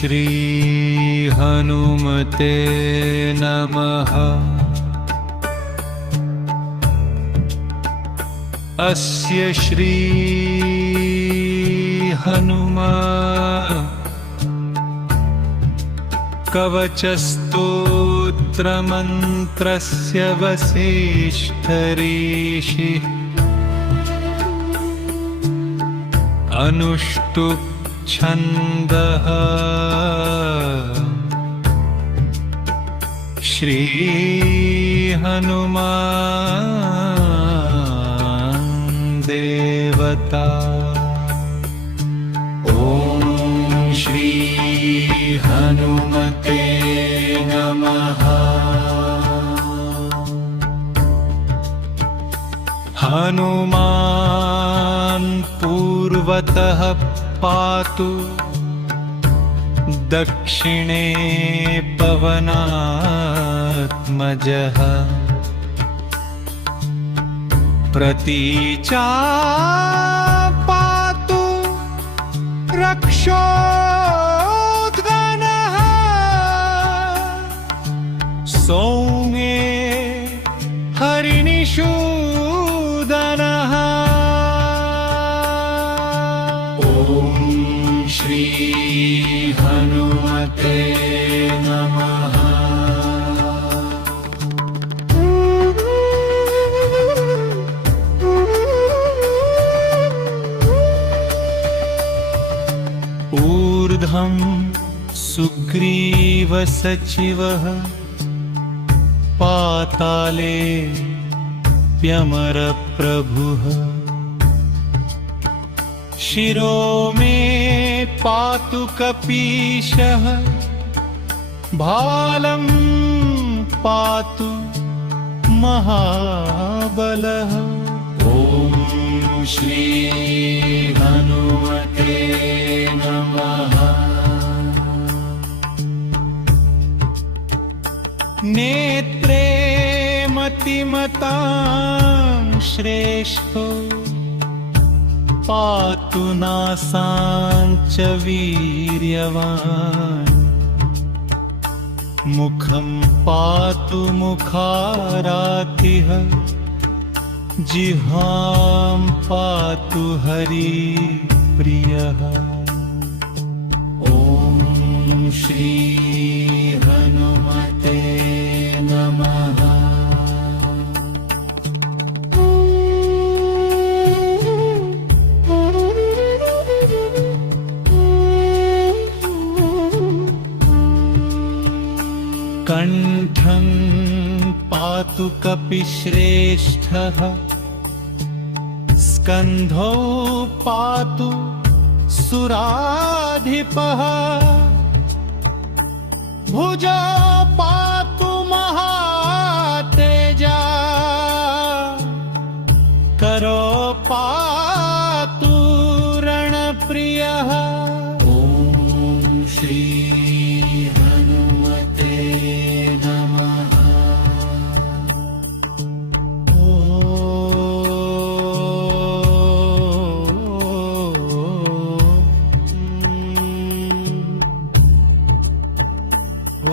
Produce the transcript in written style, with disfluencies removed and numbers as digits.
श्री हनुमते नमः। अस्य श्री हनुमत् कवचस्तोत्रमन्त्रस्य वसिष्ठऋषिः अनुष्टुप् छन्दः श्री हनुमान् देवता। ॐ श्री हनुमते नमः। हनुमान् पूर्वतः पातु दक्षिणे पवनात्मजः प्रतीचा पातु रक्षोद्गनः सौम्ये हरिणिषूदनः। श्री हनुमते नमः। ऊर्ध्वं सुग्रीवसचिवः पाताले व्यमरप्रभुः शिरो मे पातु कपीशः भालं पातु महाबलः। ॐ श्री हनुमते नमः। नेत्रे मतिमतां श्रेष्ठो पातु नासाञ्च वीर्यवान् मुखं पातु मुखारातिः जिह्वां पातु हरिप्रियः। ॐ श्री हनुमते नमः। कण्ठं पातु कपिश्रेष्ठः स्कन्धौ पातु सुराधिपः भुजौ पातु महातेजा करो पातु रणप्रियः। ॐ श्री हनुमते नमः। ओ